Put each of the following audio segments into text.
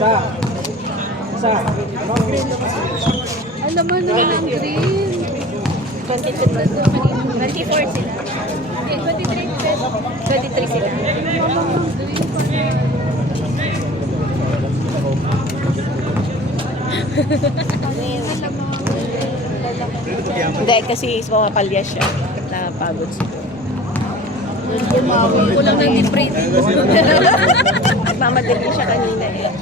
Alam mo naman ang green. 24 sila. 23 sila. Hindi, kasi pumapalya siya. Napagod siya. Kulang ng deep breathing. Mamadali siya kanina eh.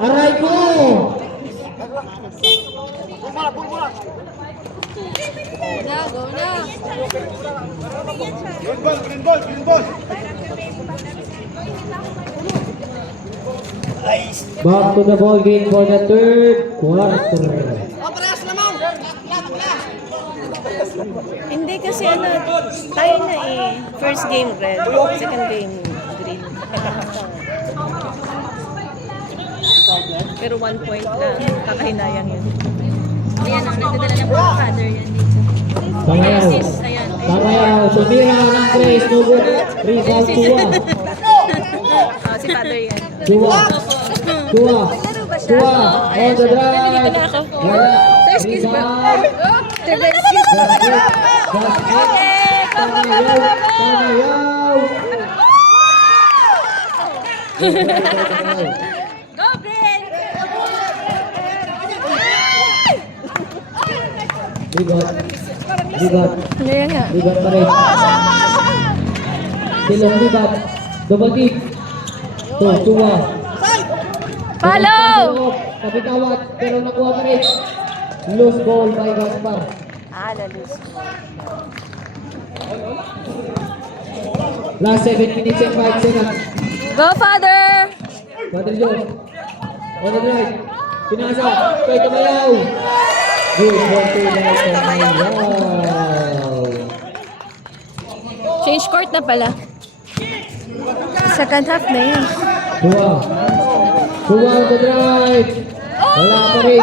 Aray ko! Go na. Green ball. Back to the ball game for the third quarter. Hindi kasi tayo na eh. First game red, second game green. Pero 1 point na, kakahinayang yun. Ayan ang nagdadala ng mga father yan dito. Tamayaw. Ayan. Tamayaw. Tumira ng Grace. No good. Rebound Tua. Si father yan. Tua. Tua. Tua. On the drive. Nandito na ako. Wala. First kiss ba? Rebound. First kiss ba? Tamayaw. Tamayaw. Go, Brent! Libat. Libat. Kaya nga. Libat pa rin. Silong libat. Double deep. Tua. Follow! Kapitawat. Pero nakuha pa rin. Loose ball by Gaspar. Lalus. Last 7 minutes and 5 seconds. Go, father! Padre Joe. On the drive. Pinasa. Kay Tamayaw. Good ball to Tamayaw. Change court na pala. Second half na yun. Tua on the drive. Wala pa rin.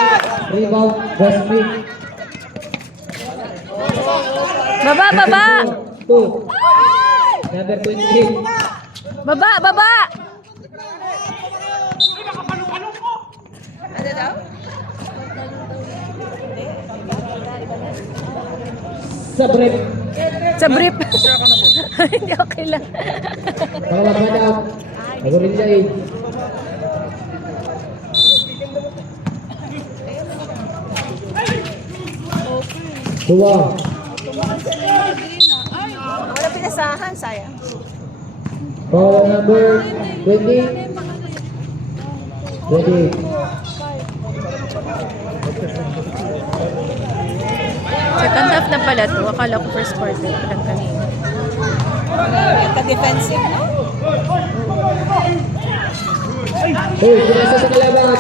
Rebound. Gasmic. Baba! 2. Number 28. Baba! Ano daw? Sa brief. Sa brief. Hindi, okay lang. Tawag na daw. Ako rin dahil. Tua. Wala pinasahan, sayang. Ball number 20. Ready. Second half na pala to. Akala ko first quarter pa lang kanina. Ka-defensive, no? Hey, pinasa sa kalaban.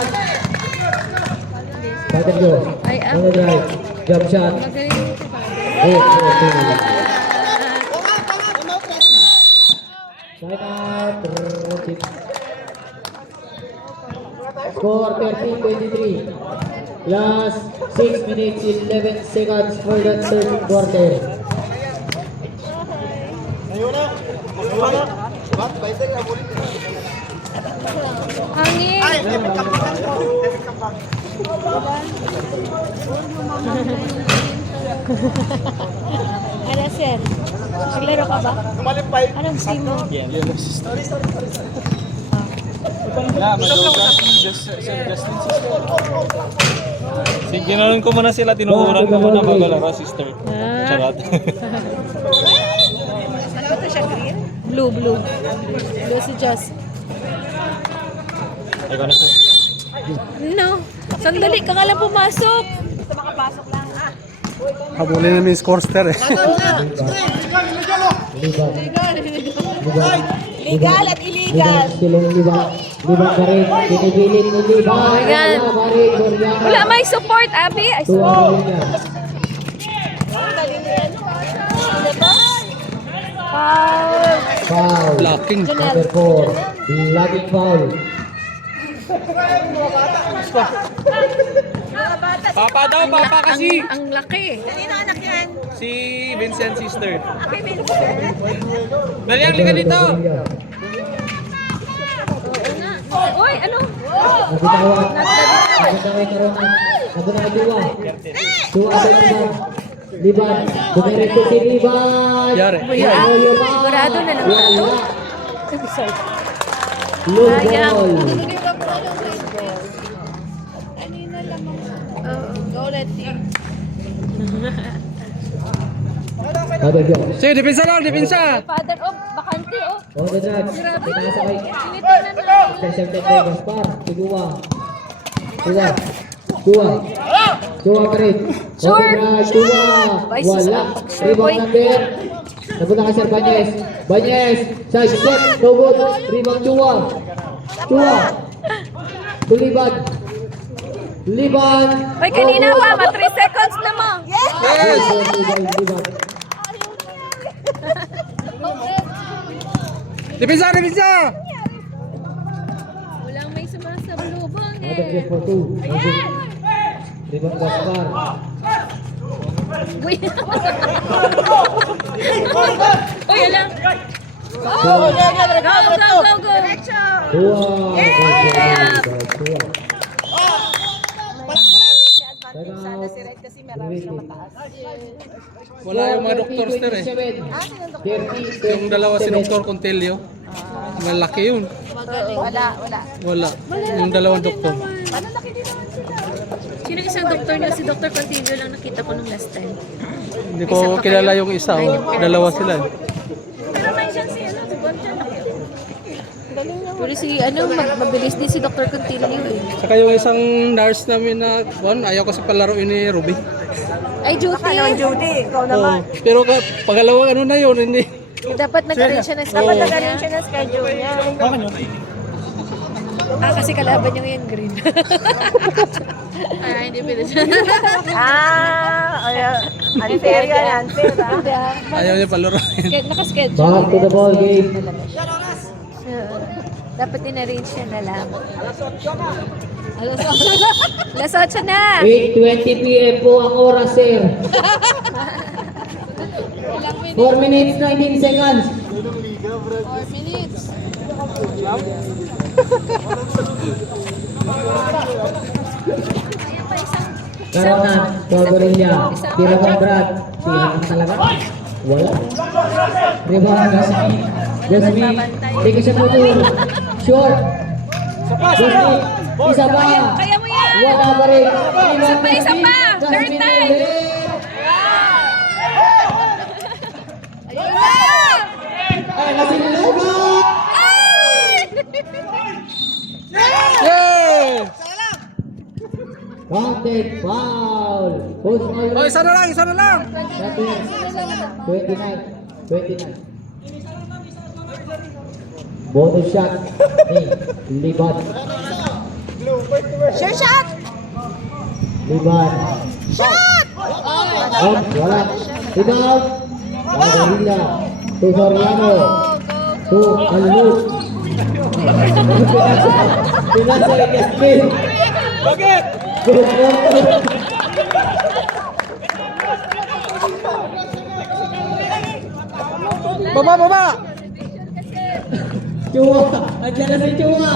Padre Joe. Ay, On the drive. Jump shot. Oh, Side out. Score 13-23. Last 6 minutes 11 seconds for the third quarter. Hangin. Ano, sir? Naglaro ka ba? Anong sim mo? Ginanon ko muna sila, tinuturan ko muna magalaro, sister. Charot. Ano ito siya, green? Blue. Blue si Jess. Ay, ko na siya. No. Sandali, ka nga lang pumasok. Habulin namin yung scorester eh. Legal at illegal. Silong libat. Libat pa rin. Pinipilit ni libat. Ayan. Wala may support, Abby. I Tua support. pa rin niya. Foul. Foul. Blocking. Number 4. Blocking foul. Papa daw, papa kasi. Ang laki. Kanino anak yan? Si Vincent sister. Okay, Vincent. Dali ang liga dito. Uy, ano? Nabitawan. Nabitawan karonan. Nabitawan dua. Dua sa liban. Liban. Bumirekto si Liban. Yari. Sigurado na naman ito. Low ball. Father Jones. Sige, depensa lang, depensa. Father, oh, bakante, oh. On the track. Pinasa kay Sinito na na. Special Tech Gaspar. Tigua. Dua. Dua. Dua Karit. Sure. Dua. Wala. Rebound number. Napunta ka Sir Banyes. Banyes. Side step. No good. Rebound Dua. Dua. Tuliban. Liban. Uy, kanina pa, 3 seconds na mo. Yes. Liban. Depensa, depensa. Walang may sumasabalubong Father eh. Jeff for two. Rebound Gaspar. Uy. Uy, alam. Dua. Go. Diretso. Dua. Dua. Sana si Red kasi meron siya mataas. Wala yung mga doktor sir eh. Yung dalawa si Dr. Contelio. Malaki yun. Wala. Yung dalawang doktor. Sino isang doktor niyo? Si Dr. Contillo lang nakita ko nung last time. Hindi ko kilala yung isa. Oh. Dalawa sila. Pero may siya si ano, si Bonjan. Pero si, mabilis din si Dr. Contillo eh. Saka yung isang nurse namin na ayaw kasi palaruin ni Ruby. Ay, duty. Ikaw Oh, pero pagalawang ano na yun, hindi. Dapat nag-arrange siya ng schedule niya. siya ng schedule niya. Kasi kalaban niya yung green. Ay, hindi pwede siya. Unfair yan, unfair Ayaw niya palaruin. Naka-schedule. Back to the ball game. Dapat in-arrange siya na lang. Alas 8 na. 8:20 PM po ang oras, sir. 4 minutes, 19 seconds. 4 minutes. Karonan, Gorgorilla. Tira ng Brad. Tira ng talaga. Wala. Rebound, Gasmi. Gasmi. Tingin siya po doon. Short. Gasmi. Isa pa. Kaya mo yan! Wala pa rin. Isa pa! Third time! Ay, nasilugan! Yay! Counted foul. Post foul. Oh, isa na lang, isa na lang. 29. Bonus shot ni Liban. Sure shot! Liban. Shot! Out, wala. Rebound. Gorgorilla. To Soriano. To Alus. Pinasa Gasmin. Bakit? Baba! Chua. Andiyan na si Chua.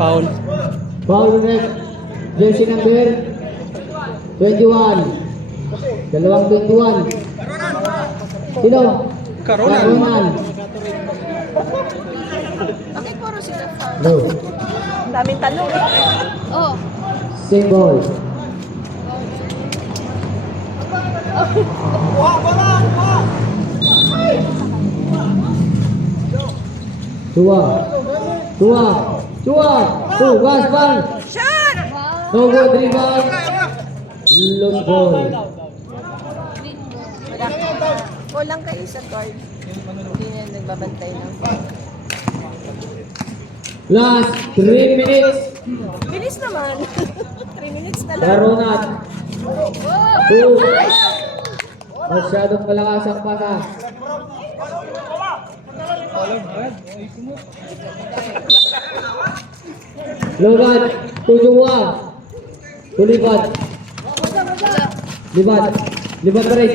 Foul. Foul red. Jersey number 21. Dalawang 21. Sino? Karonan. Karonan. Bakit puro sila foul? No. Ang daming tanong. Oh. Single. Tua. Gaspar. Shot! No good rebound. Loose ball. Kulang kayo sa guard. Hindi na nagbabantay ng Last 3 minutes. bilis naman. 3 minutes na lang. Karonan. 2. Masyadong malakas ang pasa. Logan, Tujuwa. Tulipat. Lipat. Lipat pa rin.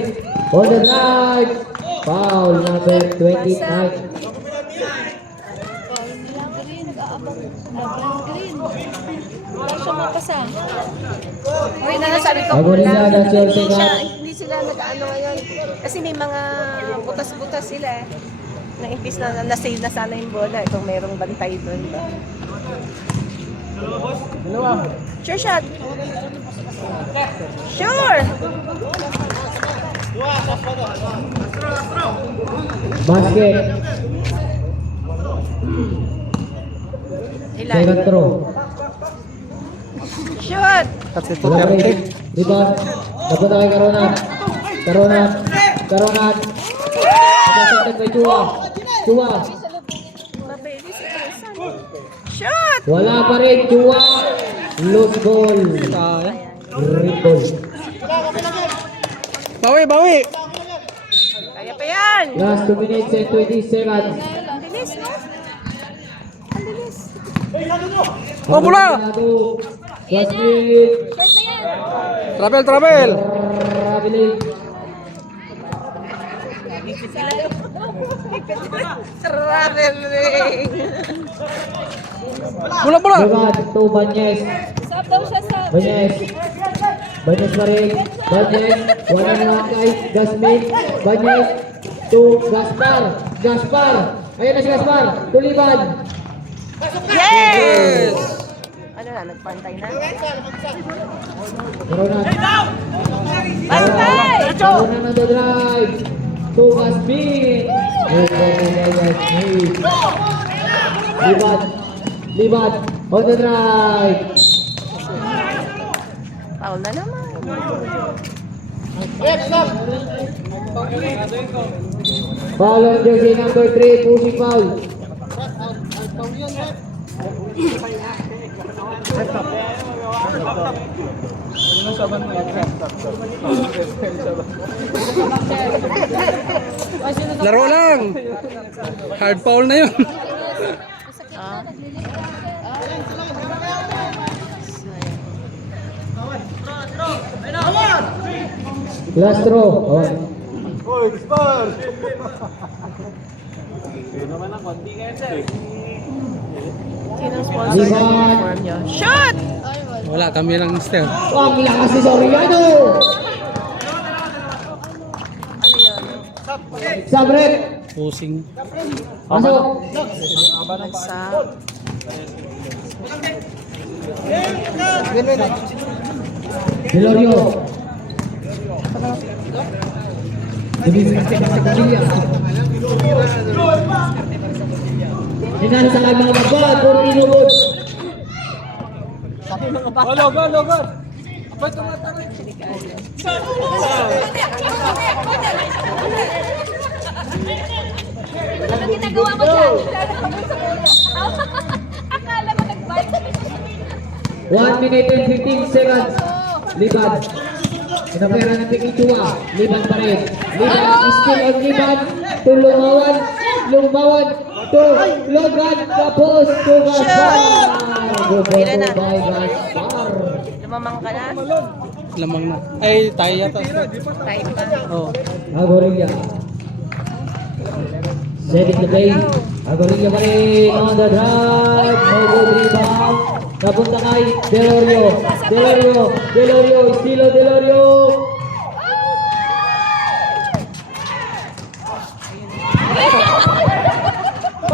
On the drive. Foul number 29. Green, nag-aabang. Green. Wala siya mapasa. Uy, na sabi ko, Agorilla, that's your second. hindi sila nag-ano ngayon. Kasi may mga butas-butas sila eh. Na-impis na-save na sana yung bola. Kung merong bantay doon. Sure shot. Sure. Basket. Ilan? Second throw. Shoot. Kasi Rebound. Napunta kay Karonan. Karonan. Karonan. Nasasagtag kay Chua. Chua. Mabilis. Shoot. Wala pa rin. Chua. Loose ball. Red ball. Bawi! Kaya pa yan. Last 2 minutes and 20 seconds. Ang bilis, no? Ang bilis. Oh, bola! Jasmine. Short na yan. Travel! Traveling. Traveling. Bola! Rebound to Banyes. Sab daw siya, sab. Banyes. Banyes pa rin. Banyes. Wala na lang kay Jasmine. Banyes. To Gaspar. Gaspar. Ayan na si Gaspar. Tuliban. Yes! Ano na, nagpantay na? Karonan. Pantay! Karonan na the drive. To Jasmine. Jasmine. Libat. Libat. On the drive. Foul na naman. Foul on jersey number 3. Pushing foul. Laro lang! Hard foul na yun. Last throw. Oh. Sino ang sponsor ng uniform nyo? Shoot! Wala, kami lang mister. Ang lakas ni Soriano. Ano yun? Sabret. Pusing. Pasok. Nagsak. Delorio. Hinan sa mga magbabago, puro inubod. Ano ginagawa mo dyan? Akala mo nag-bite. 1 minute and 15 seconds. Liban. Pinapera ng Pikichua. Liban pa rin. Liban. Still on Liban. To Lumawan. Lumawan. To Logan. Tapos to Gaspar. Good ball Ilan na? by Gaspar. Lumamang ka na? Lamang na. Ay, tayo yata. Type ka. Oh. Agorilla. Setting the play. Agorilla pa rin on the drive. No good rebound. Napunta kay Delorio. Delorio. Delorio. Estilo Delorio.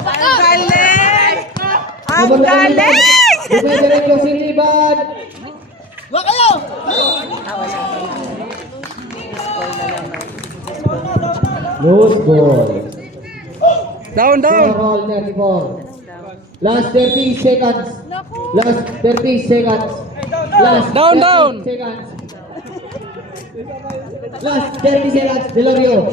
Ang galing! Ang Napunta kay galing! Defender rin yung si Liban. Ah, wala. Score na naman. Loose ball. Down! Overall 34. Last 30 seconds. Last 30 seconds. Last Down. 30 seconds. Last 30 seconds. Delorio.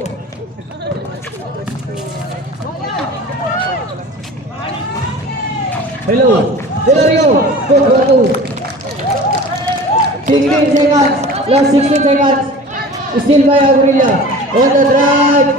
Hello. Delorio. Go, go, go. 16 seconds. Last 16 seconds. Still by Agorilla. On the drive.